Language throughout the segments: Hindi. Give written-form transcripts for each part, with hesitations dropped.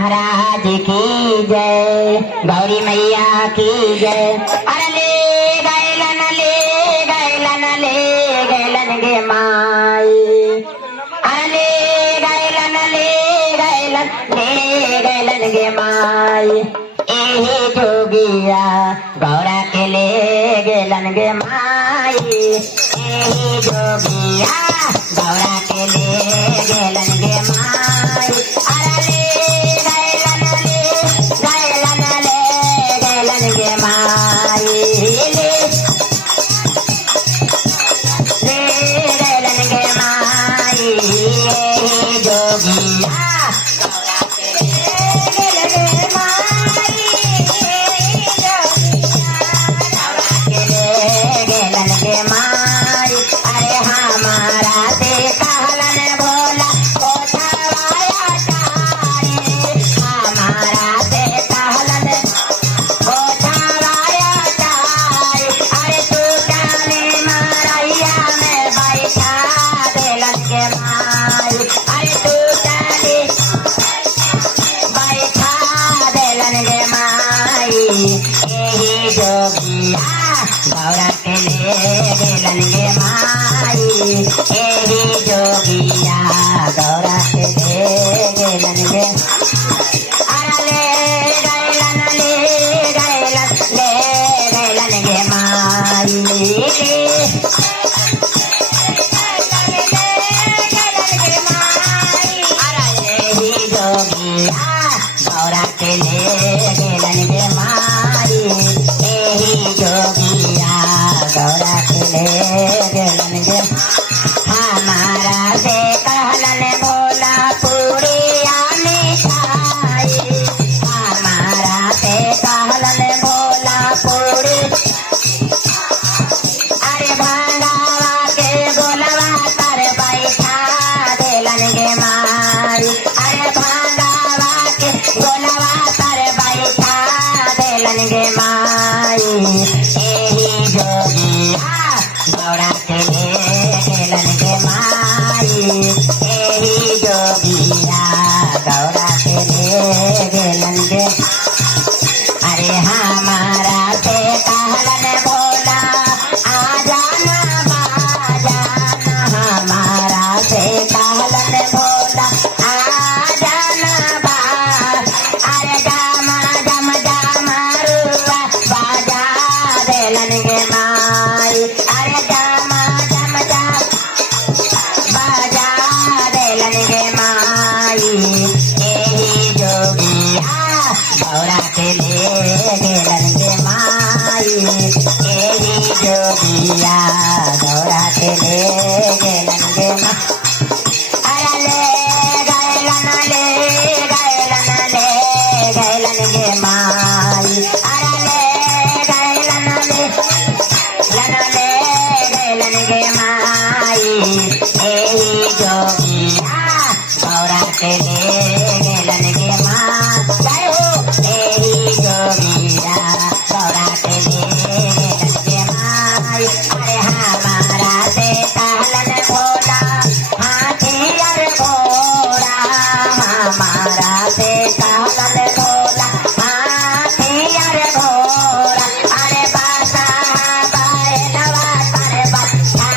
महाराज की जय, गौरी मैया की जय। अरे ले गैलन गे माई, अरे ले गैलन गे माई। एही जोगिया गौरा के ले गेलन गे माई, एही जोगिया गौरा के ले गेलन गे माई। अरे ले गैलन गे माई, ले गैलन गे माई। एही जोगिया गौरा के ले गेलन गे माई, गेलन गे माई। अरे हमारा से कहलन भोला कोठवाया तारी, हमारा से कहलन कोठवाया तारी। अरे तू जाने मारैया में बैठा देलन गे माई, अरे तू जाने बैठा देलन गे माई। एही जोगिया गौरा के ले गेलन गे माई, एही जोगिया गौरा के ले गेलन गे। अरे ले गैलन गे माई, एही जोगिया गौरा के ले गेलन गे माई, एही जोगिया गौरा के ले गेलन गे। हमारा से कहलन भोला पूरिया मिठाई, हमारा से कहलन भोला पूरी। अरे भांगावा के गोलवा तर बैठा देलन गे माई, अरे भांगावा के गोलवा तर बैठा देलन गे माई। एही जोगिया गौरा के ले गेलन गे माई, एही जोगिया गौरा के ले गेलन गे। अरे हमारा से कहलन भोला आ जाना बाजाना, हमारा से कहलन भोला आ जाना बाज। अरे जामा रुआ बाजा देलन गे माई, अरे जामा बाजा देलन गे माई। एही जोगिया गौरा के ले गेलन गे माई, एही जोगिया गौरा के ले गेलन गे माई। अरे ले गैलन गे माई, अरे ले गैलन गे माई। एही जोगिया गौरा के ले गेलन गे माई, जय हो। एही जोगिया गौरा के ले गेलन गे माई। अरे हमारा से कहलन भोला हाथी अर घोड़ा, हमारा से कहलन भोला हाथी अर घोड़ा। अरे बासा बैलवा तर बैठा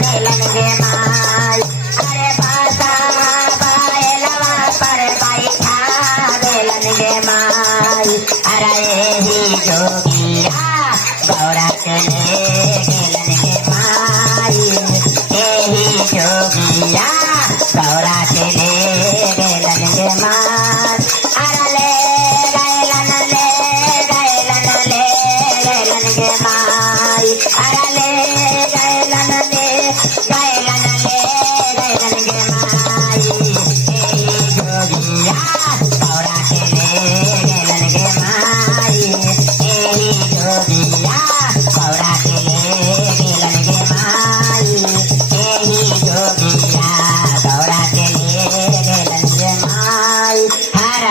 देलन गे माई, अरे बासा बैलवा पर बैठा देलन गे माई। अरे एही जोगिया गौरा के ले गेलन गे माई, एही जोगिया गौरा के ले गेलन गे माई। अरे ले गैलन गे माई, अरे ले गैलन गे माई। एही जोगिया गौरा के ले गेलन गे माई, एही जोगिया गौरा के ले गेलन गे माई, एही जोगिया गौरा के ले गेलन गे माई। हर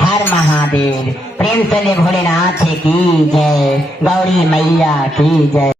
हर महादेव। प्रेम से ले भोलेनाथ की जय, गौरी मैया की जय।